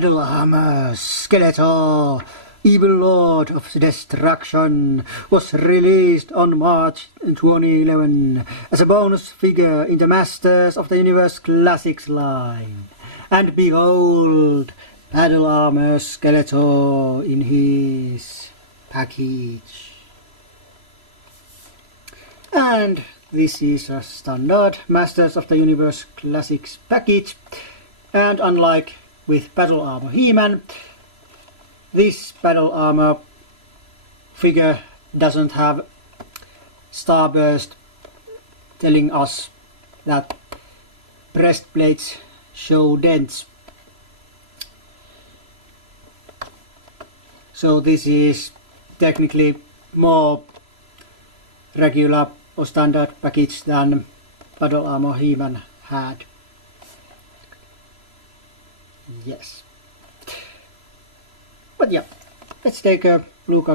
battle armor Skeletor, Evil Lord of Destruction, was released on March 2011 as a bonus figure in the Masters of the Universe Classics line. And behold, battle armor Skeletor in his package. And this is a standard Masters of the Universe Classics package, and unlike with battle armor He-Man, this battle armor figure doesn't have starburst telling us that breastplates show dents. So this is technically more regular or standard package than battle armor He-Man had. Yes. But yeah, let's take a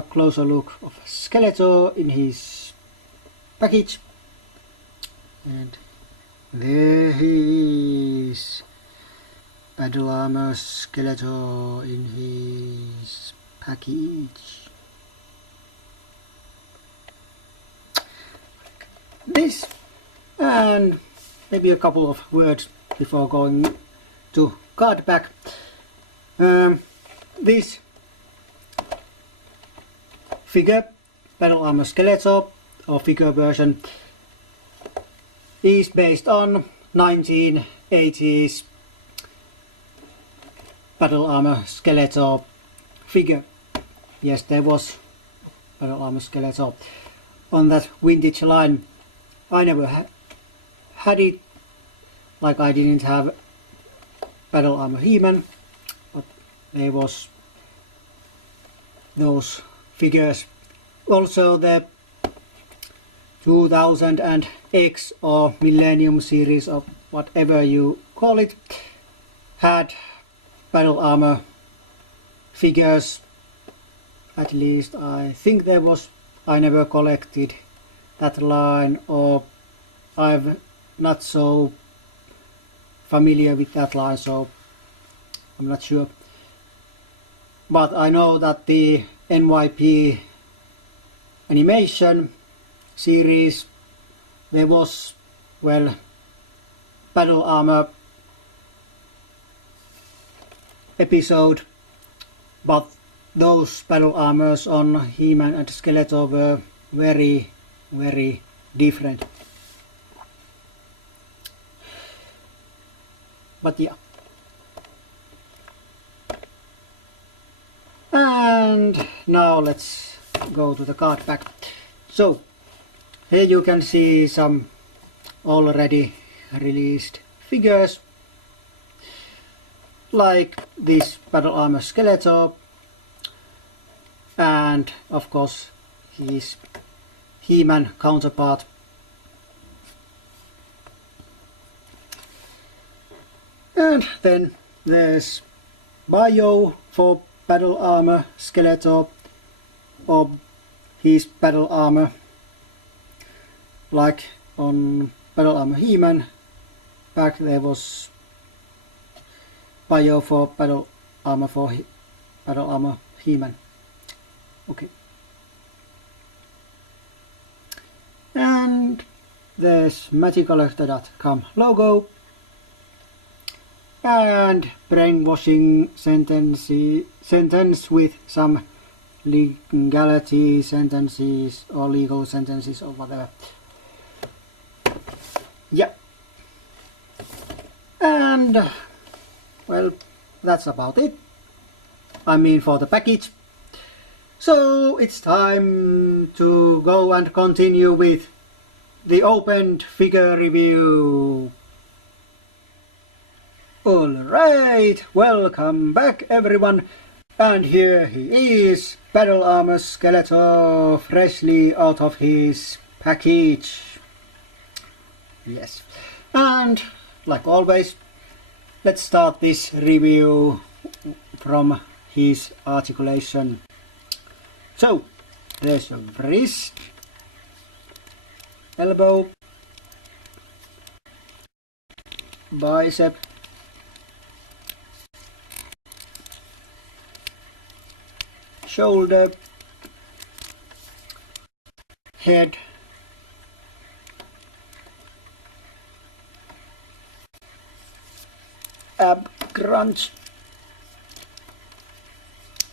closer look of Skeletor in his package. And there he is, battle armor Skeletor in his package. This, and maybe a couple of words before going to card back. This figure, battle armor Skeletor, or figure version, is based on 1980s battle armor Skeletor figure. Yes, there was battle armor Skeletor on that vintage line. I never had it, like I didn't have battle armor He-Man, but there was those figures. Also the 2000 and X or Millennium series, or whatever you call it, had battle armor figures. At least I think there was. I never collected that line, or I'm not so familiar with that line, so I'm not sure. But I know that the NYP animation series, there was, well, battle armor episode, but those battle armors on He-Man and Skeletor were very, very different. But yeah. And now let's go to the card pack. So here you can see some already released figures, like this battle armor Skeletor, and of course his He-Man counterpart. And then there's bio for battle armor Skeletor, or his battle armor, like on battle armor He-Man. Back there was bio for battle armor He-Man. Okay. And there's MagicCollector.com logo, and brainwashing sentence with some legality sentences or legal sentences or whatever. Yeah. And well, that's about it. I mean, for the package. So it's time to go and continue with the opened figure review. Alright, welcome back everyone, and here he is, battle armor Skeletor, freshly out of his package. Yes, and like always, let's start this review from his articulation. So, there's a wrist, elbow, bicep, shoulder, head, ab crunch,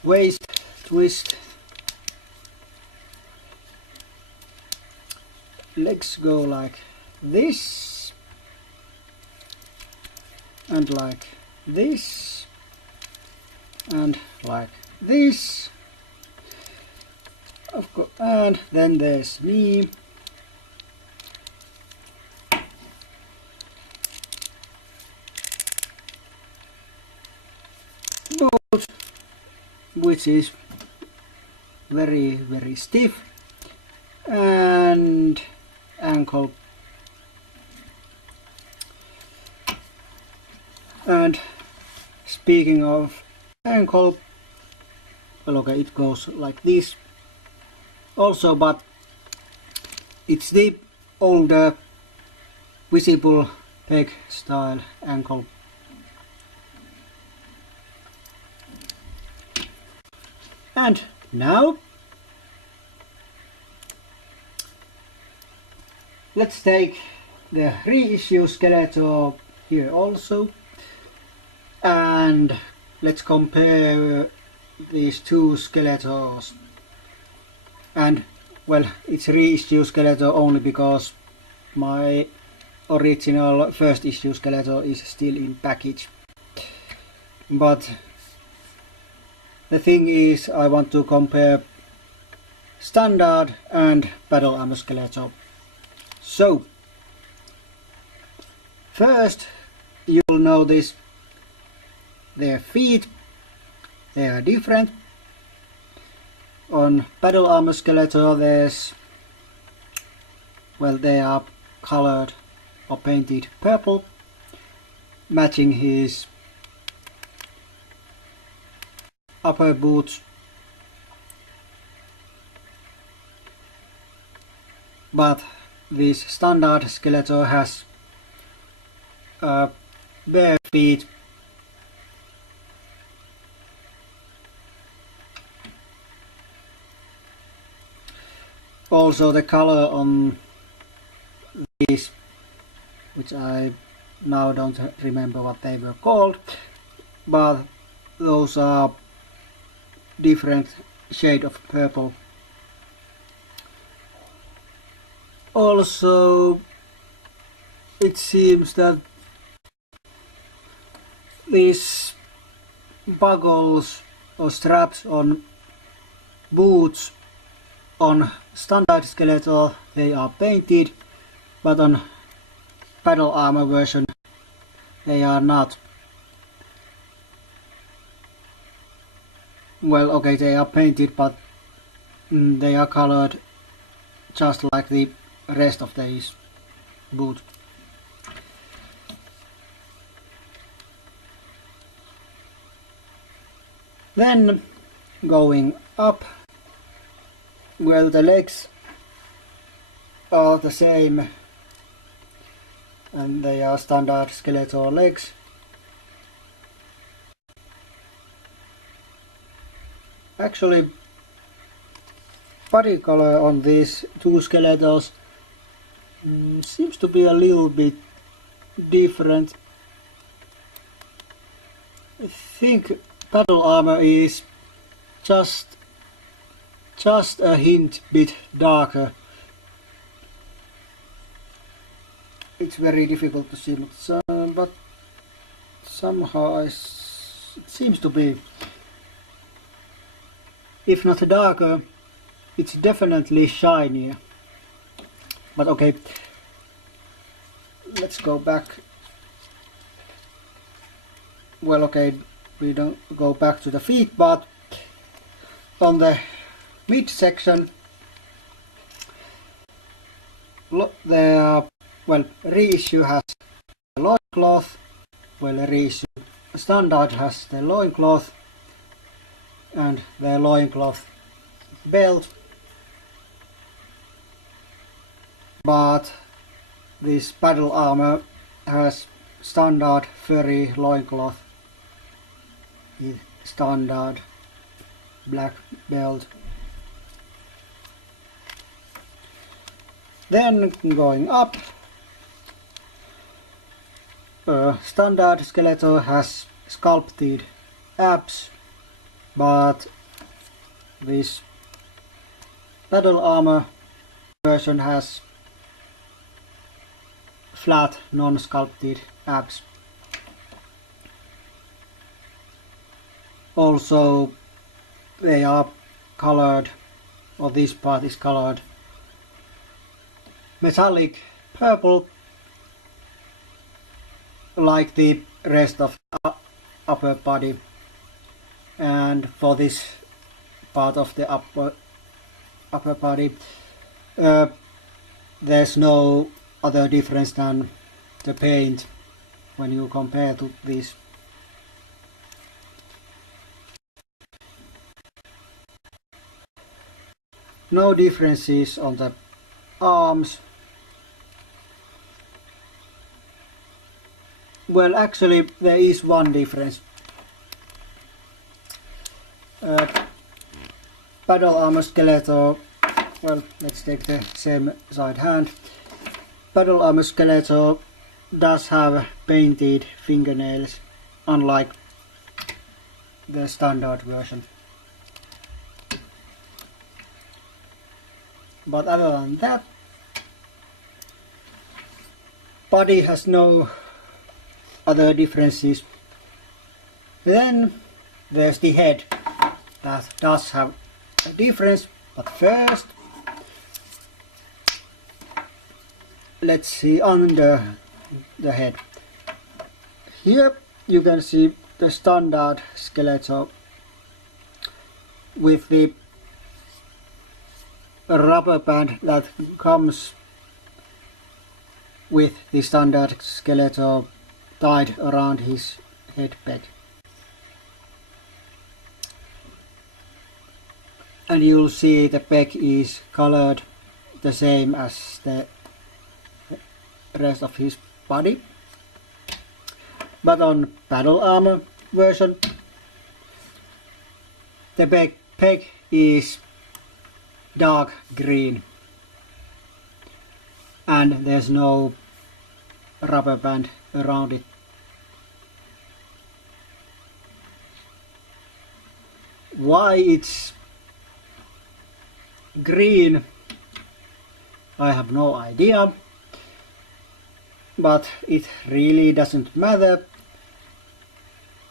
waist twist, legs go like this and like this and like this, of course, and then there's knee, boot, which is very stiff, and ankle, and speaking of ankle, well, okay, it goes like this also, but it's the older visible peg style ankle. And now let's take the reissue Skeletor here also, and let's compare these two Skeletors. And well, it's reissue Skeletor only because my original first issue Skeletor is still in package. But the thing is, I want to compare standard and battle armor Skeletor. So first you'll notice their feet, they are different. On battle armor Skeletor there's, well, they are colored or painted purple, matching his upper boots, but this standard Skeletor has bare feet, also the color on these, which I now don't remember what they were called, but those are different shade of purple. Also, it seems that these buckles or straps on boots on standard Skeletor, they are painted, but on battle armor version they are not. Well, okay, they are painted, but they are colored just like the rest of these boots. Then going up, well, the legs are the same and they are standard Skeletor legs. Actually, body color on these two Skeletors seems to be a little bit different. I think battle armor is just a hint bit darker. It's very difficult to see, but somehow it seems to be, if not darker, it's definitely shinier. But okay, let's go back. Well, okay, we don't go back to the feet, but on the mid section the reissue has the loincloth, well, reissue standard has the loincloth and the loincloth belt, but this battle armor has standard furry loincloth, standard black belt. Then going up, standard Skeletor has sculpted abs, but this battle armor version has flat, non-sculpted abs. Also, they are colored, or this part is colored metallic purple, like the rest of the upper body. And for this part of the upper body, there's no other difference than the paint when you compare to this. No differences on the arms. Well, actually there is one difference. Battle armor Skeletor, well, let's take the same side hand. Battle armor Skeletor does have painted fingernails, unlike the standard version. But other than that, body has no other differences. Then there's the head, that does have a difference, but first let's see under the head. Here you can see the standard Skeletor with the rubber band that comes with the standard Skeletor tied around his head peg. And you'll see the peg is colored the same as the rest of his body. But on battle armor version, the peg is dark green and there's no rubber band around it. Why it's green, I have no idea, but it really doesn't matter,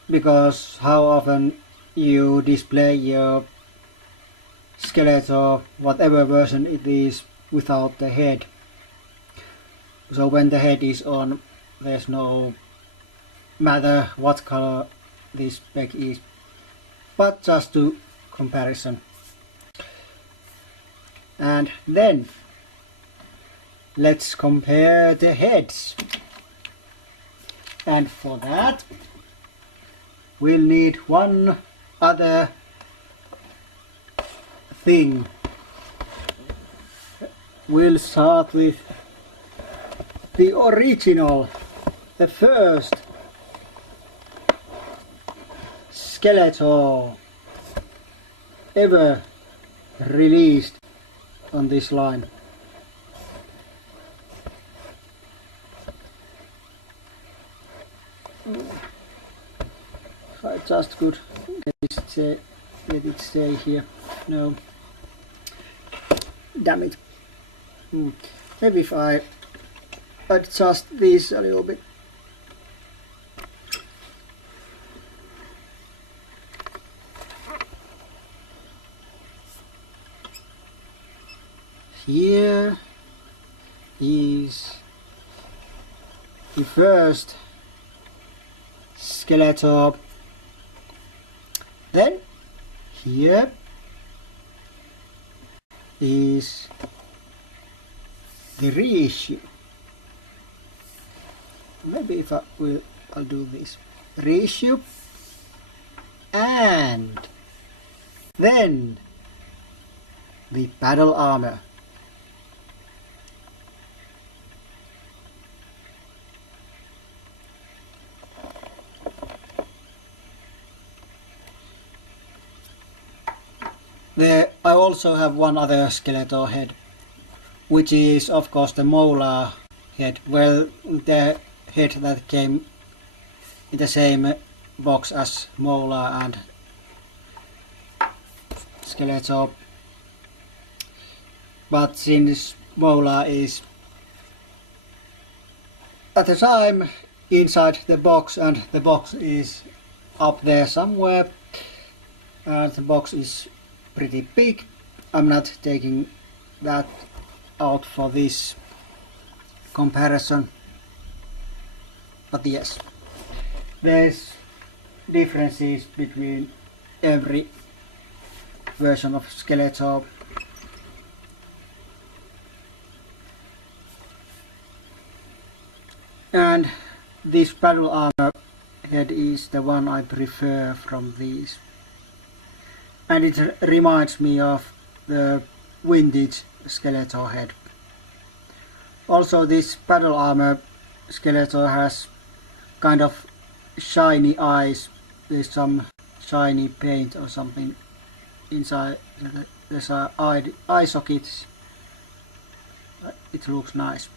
because how often you display your Skeletor, whatever version it is, without the head. So when the head is on, there's no matter what color this peg is, but just to comparison. And then let's compare the heads, and for that we'll need one other thing. We'll start with the original, the first Skeletor ever released on this line. If I just could get it stay here. No. Damn it. Maybe if I adjust this a little bit. Here is the first Skeletor. Then here is the reissue. Maybe if I'll do this reissue, and then the battle armor. I also have one other Skeletor head, which is of course the Molar head. Well, the head that came in the same box as Molar and Skeletor. But since Molar is at the time inside the box and the box is up there somewhere and the box is pretty big, I'm not taking that out for this comparison. But yes, there's differences between every version of Skeletor. And this battle armor head is the one I prefer from these. And it reminds me of the vintage Skeletor head. Also, this battle armor Skeletor has kind of shiny eyes. There's some shiny paint or something inside. There's eye sockets. It looks nice.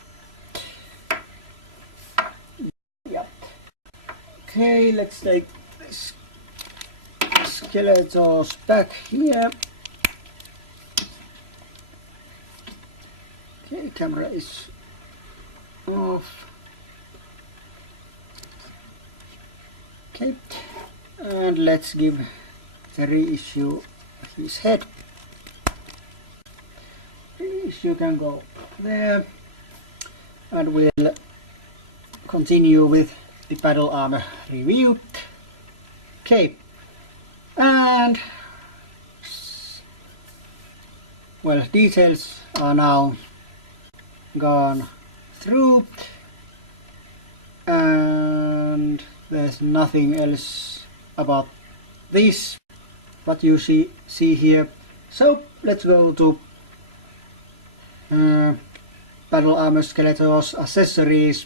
Yeah. Okay, let's take this Skeletor's back here. Okay, camera is off. Okay, and let's give the reissue his head. Reissue can go there, and we'll continue with the battle armor review. Okay, and well, details are now gone through, and there's nothing else about this what you see here. So let's go to battle armor Skeletor's accessories,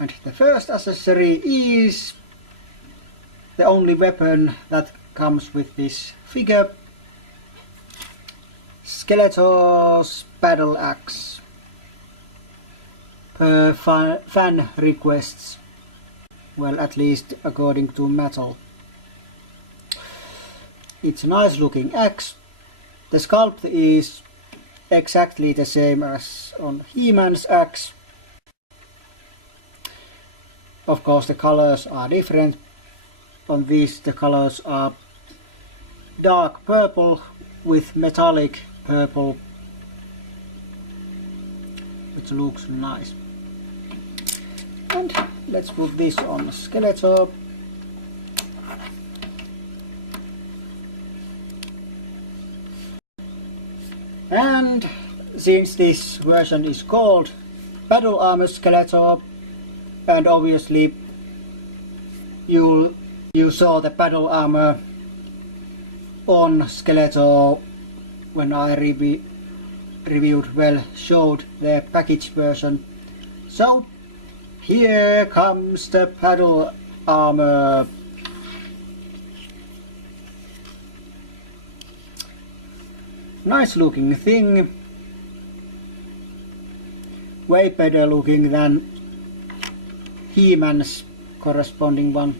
and the first accessory is the only weapon that comes with this figure, Skeletor's battle axe, per fan requests. Well, at least according to Metal. It's a nice looking axe. The sculpt is exactly the same as on He-Man's axe. Of course the colors are different. On this the colors are dark purple with metallic purple, which looks nice. And let's put this on Skeletor. And since this version is called Battle Armor Skeletor, and obviously you saw the battle armor on Skeletor when I reviewed, well, showed the package version. So here comes the battle armor. Nice looking thing. Way better looking than He-Man's corresponding one.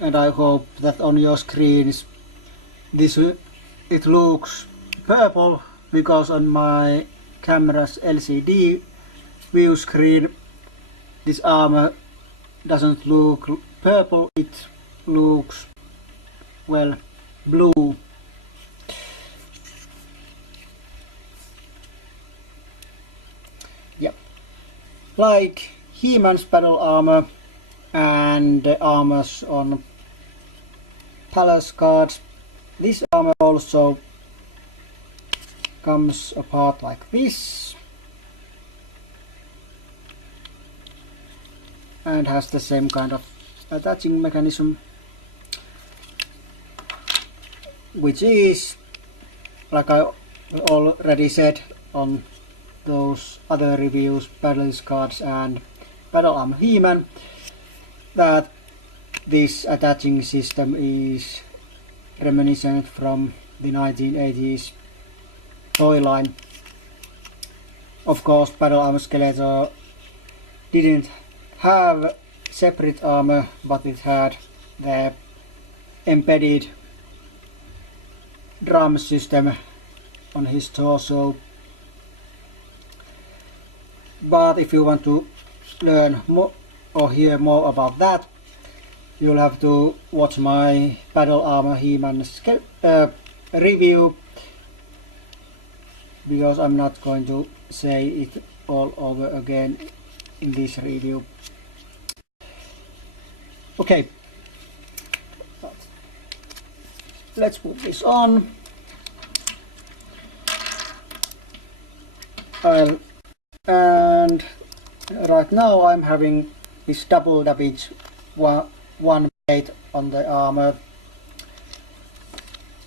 And I hope that on your screens it looks purple, because on my camera's LCD view screen this armor doesn't look purple, it looks, well, blue. Yep, like He-Man's battle armor and the armors on Palace cards, this armor also comes apart like this and has the same kind of attaching mechanism, which is, like I already said on those other reviews, Battle Cards and Battle Armor He-Man, that this attaching system is reminiscent from the 1980s toy line. Of course, Battle Armor Skeletor didn't have separate armor, but it had the embedded drum system on his torso. But if you want to learn more or hear more about that, you'll have to watch my Battle Armor He-Man review, because I'm not going to say it all over again in this review. Okay, let's put this on. And right now I'm having this double damage one plate on the armor,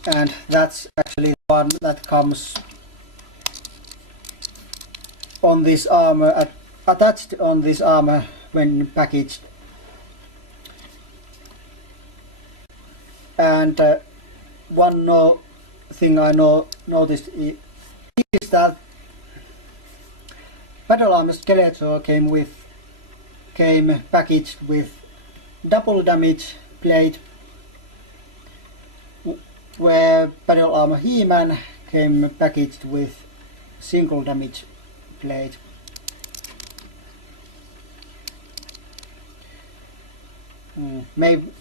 and that's actually the one that comes on this armor, attached on this armor when packaged. And one thing I noticed is that Battle Armor Skeletor came packaged with double damage plate, where Battle Armor He-Man came packaged with single damage plate. Maybe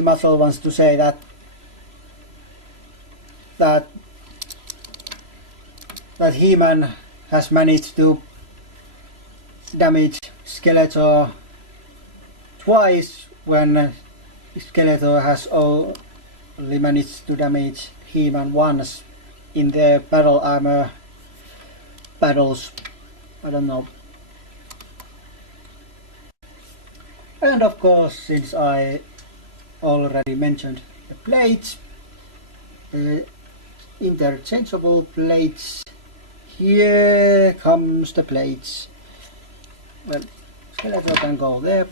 Muscle wants to say that He-Man has managed to damage Skeletor twice, when Skeletor has only managed to damage He-Man once in their Battle Armor battles. I don't know. And of course, since I already mentioned the plates, interchangeable plates, here comes the plates. Well, Skeletor can go there.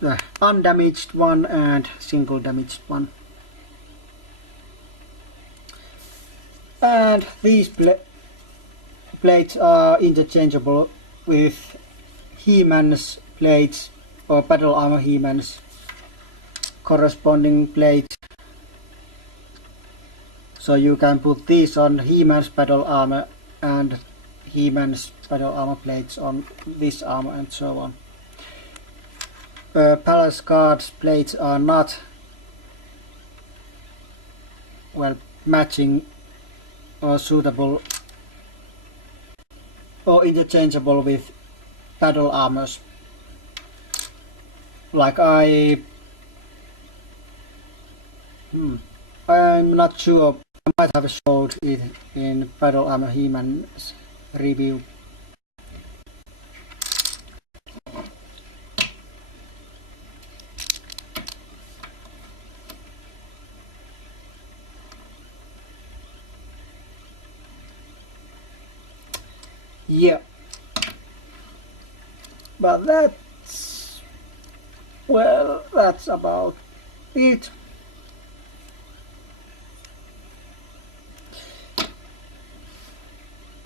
The undamaged one and single damaged one. And these plates are interchangeable with He-Man's plates, or Battle Armor He-Man's corresponding plates. So you can put these on He-Man's Battle Armor and He-Man's Battle Armor plates on this armor, and so on. Palace Guard's plates are not well matching or suitable or interchangeable with battle armors. Like I'm not sure, I might have showed it in Battle Armor He-Man's review. Yeah, but that's about it.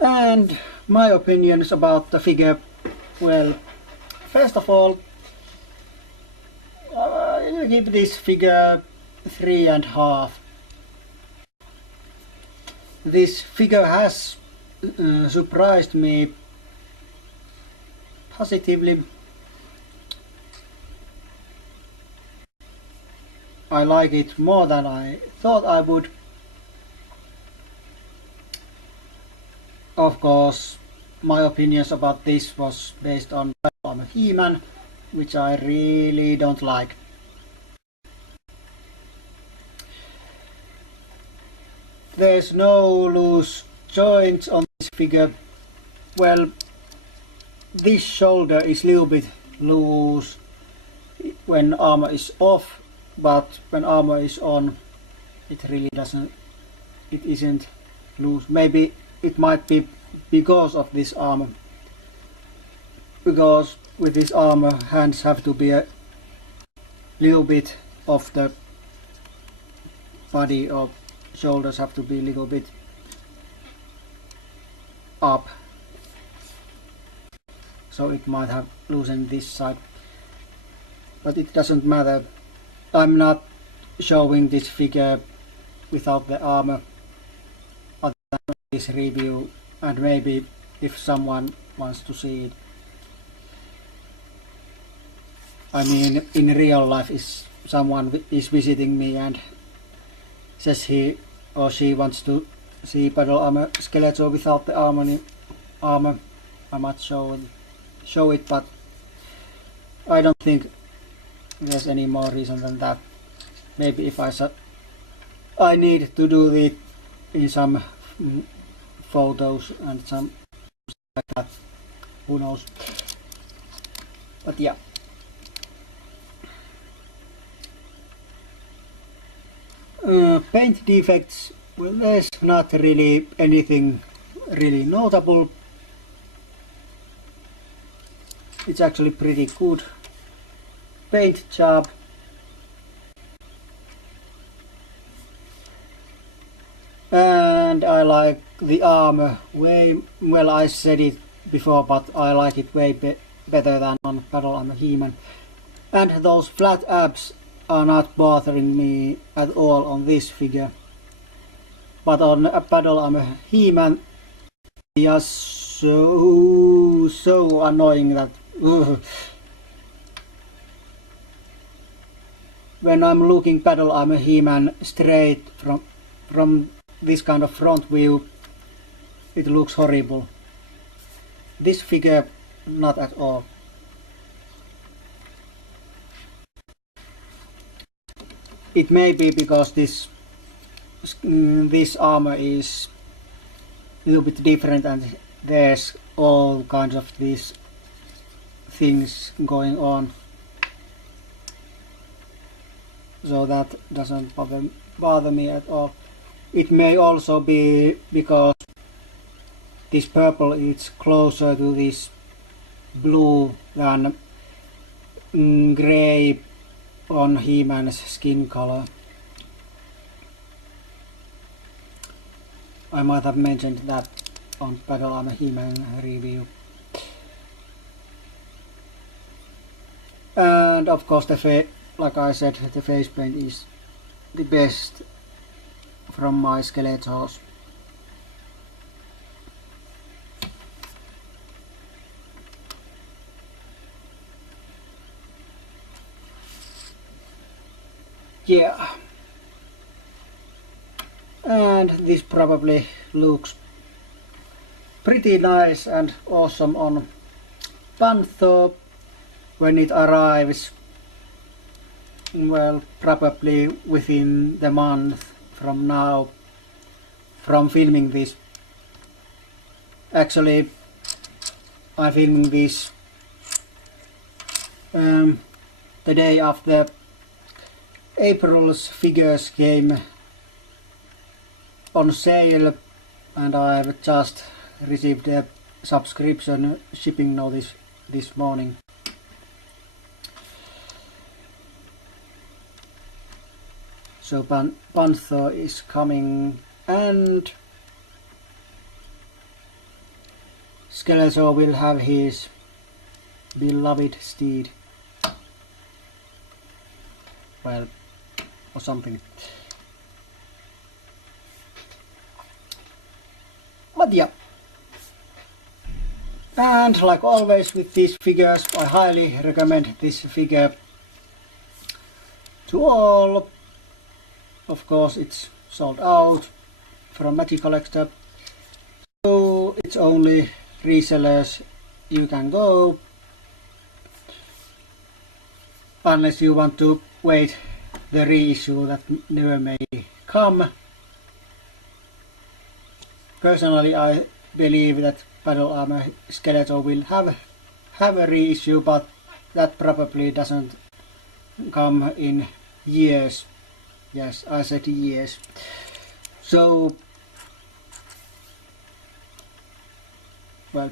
And my opinions about the figure. Well, first of all, I'll give this figure 3.5. This figure has surprised me positively. I like it more than I thought I would. Of course, my opinions about this was based on Battle Armor He-Man, which I really don't like. There's no loose joints on this figure. Well, this shoulder is a little bit loose when armor is off, but when armor is on, it isn't loose. Maybe it might be because of this armor. because with this armor hands have to be a little bit of the body, or shoulders have to be a little bit up, so it might have loosened this side, but it doesn't matter. I'm not showing this figure without the armor other than this review, and maybe if someone wants to see it. I mean, in real life, if someone is visiting me and says he or she wants to see battle armor Skeletor without the armor, I might show it, but I don't think there's any more reason than that. Maybe if I need to do it in some photos and some like that, who knows. But yeah. Paint defects, well, there's not really anything really notable. It's actually pretty good paint job. And I like the armor way, well, I said it before, but I like it way better than on Battle Armor He-Man. And those flat abs are not bothering me at all on this figure, but on Battle Armor He-Man they are so annoying that when I'm looking Battle Armor He-Man straight from this kind of front view, it looks horrible. This figure, not at all. It may be because this armor is a little bit different and there's all kinds of these things going on, so that doesn't bother me at all. It may also be because this purple is closer to this blue than grey on He-Man's skin color. I might have mentioned that on Battle Armor He-Man review. And of course, like I said, the face paint is the best from my Skeletors. Yeah, and this probably looks pretty nice and awesome on Panther when it arrives, well, probably within the month from now, from filming this. Actually, I'm filming this the day after April's figures came on sale, and I've just received a subscription shipping notice this morning. So Panther is coming, and Skeletor will have his beloved steed. Well, or something. But yeah. And like always with these figures, I highly recommend this figure to all. Of course, it's sold out from Magic Collector, so it's only resellers you can go, unless you want to wait the reissue that never may come. Personally, I believe that Battle Armor Skeletor will have a reissue, but that probably doesn't come in years. Yes, I said years. So, well,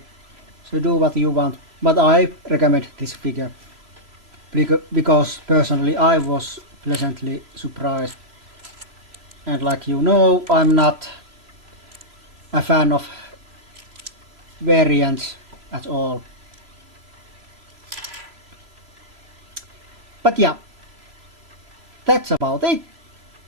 so do what you want. But I recommend this figure because personally I was pleasantly surprised. And like you know, I'm not a fan of variants at all. But yeah, that's about it.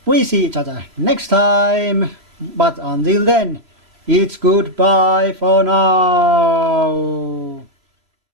We see each other next time. But until then, it's goodbye for now.